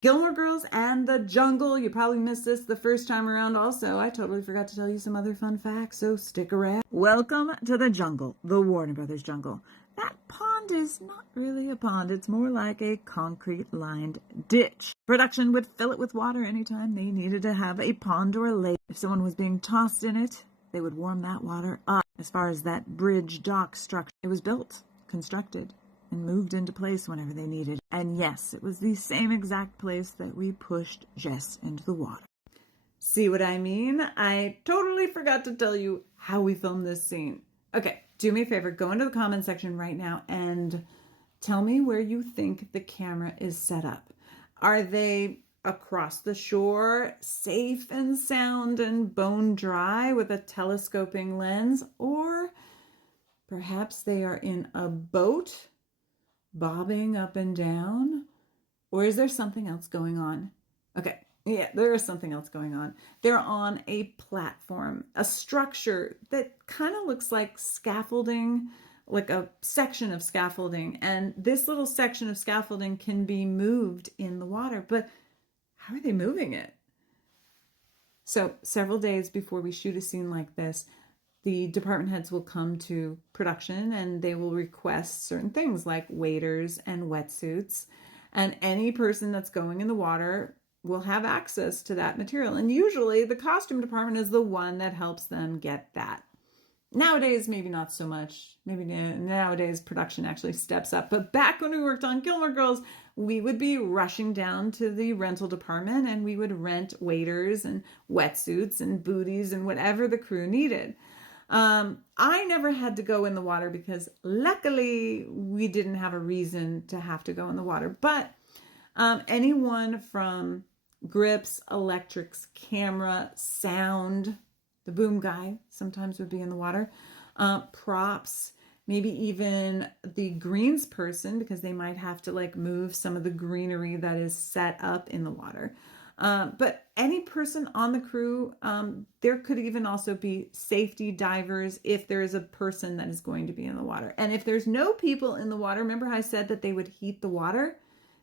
Gilmore Girls and the Jungle. You probably missed this the first time around also. I totally forgot to tell you some other fun facts, so stick around. Welcome to the jungle, the Warner Brothers jungle. That pond is not really a pond. It's more like a concrete-lined ditch. Production would fill it with water anytime they needed to have a pond or a lake. If someone was being tossed in it, they would warm that water up. As far as that bridge dock structure, it was built, constructed, and moved into place whenever they needed. And yes, it was the same exact place that we pushed Jess into the water. See what I mean? I totally forgot to tell you how we filmed this scene. Okay, do me a favor, go into the comment section right now and tell me where you think the camera is set up. Are they across the shore, safe and sound and bone dry with a telescoping lens? Or perhaps they are in a boat bobbing up and down? Or is there something else going on? Okay, yeah, there is something else going on. They're on a platform, a structure that kind of looks like scaffolding, like a section of scaffolding. And this little section of scaffolding can be moved in the water, but how are they moving it? So several days before we shoot a scene like this, the department heads will come to production and they will request certain things like waders and wetsuits. And any person that's going in the water will have access to that material. And usually the costume department is the one that helps them get that. Nowadays, maybe not so much. Maybe nowadays production actually steps up. But back when we worked on Gilmore Girls, we would be rushing down to the rental department and we would rent waders and wetsuits and booties and whatever the crew needed. I never had to go in the water because luckily we didn't have a reason to have to go in the water. But anyone from grips, electrics, camera, sound, the boom guy sometimes would be in the water, props, maybe even the greens person because they might have to like move some of the greenery that is set up in the water. But any person on the crew, there could even also be safety divers if there is a person that is going to be in the water. And if there's no people in the water, remember how I said that they would heat the water?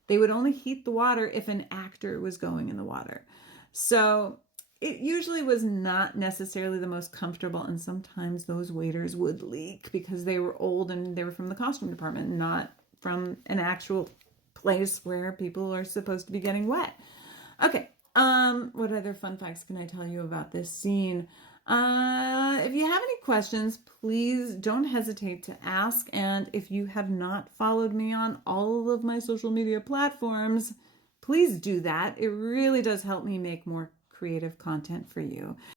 They would only heat the water if an actor was going in the water. So it usually was not necessarily the most comfortable, and sometimes those waders would leak because they were old and they were from the costume department, not from an actual place where people are supposed to be getting wet. Okay, what other fun facts can I tell you about this scene? If you have any questions, please don't hesitate to ask. And if you have not followed me on all of my social media platforms, please do that. It really does help me make more creative content for you.